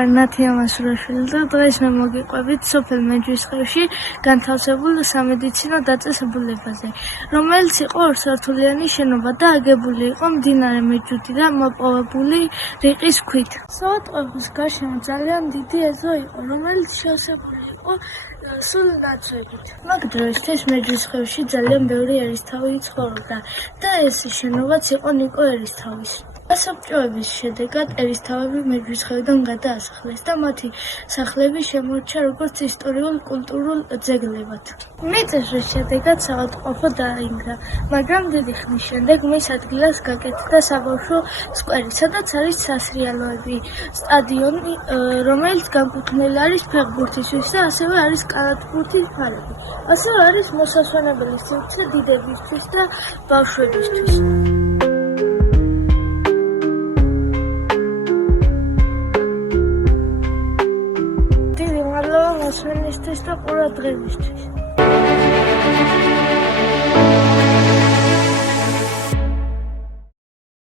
ვარ ნათია მასურაშვილი და დღეს მე მოგიყვებით სოფელ მეჯვისხევში განთავსებულ სამედიცინო დაწესებულებაზე, რომელიც იყო ორსართულიანი შენობა და აგებული იყო მდინარე მეჯუდიდან მოპოვებული რიყის ქვით. სავატყეობის გარშემო ძალიან დიდი ეზო იყო, რომელიც შევსებული იყო სულ ნაცვლებით. მაგ დროისთვის მეჯვისხევში ძალიან ბევრი ერისთავი ცხოვრობდა და ეს შენობაც იყო ნიკო ერისთავის. გასაბჭოების შედეგად ერისთავები მეჯვისხევიდან გადაასახლეს და მათი სახლები შემორჩა როგორც ისტორიულ-კულტურულ ძეგლებად. მიწისძვრის შედეგად საავადმყოფო დაინგრა, მაგრამ დიდი ხნის შემდეგ მის ადგილას გაკეთდა საბავშვო სკვერი, სადაც არის სასრიალოები, სტადიონი, რომელიც განკუთვნილი არის ფეხბურთისთვის და ასევე არის კალათბურთის ფარები. ასევე არის მოსასვენებელი სივრცე დიდებისთვის და ბავშვებისთვის. მოსვენისთვის და ყურადღებისთვის.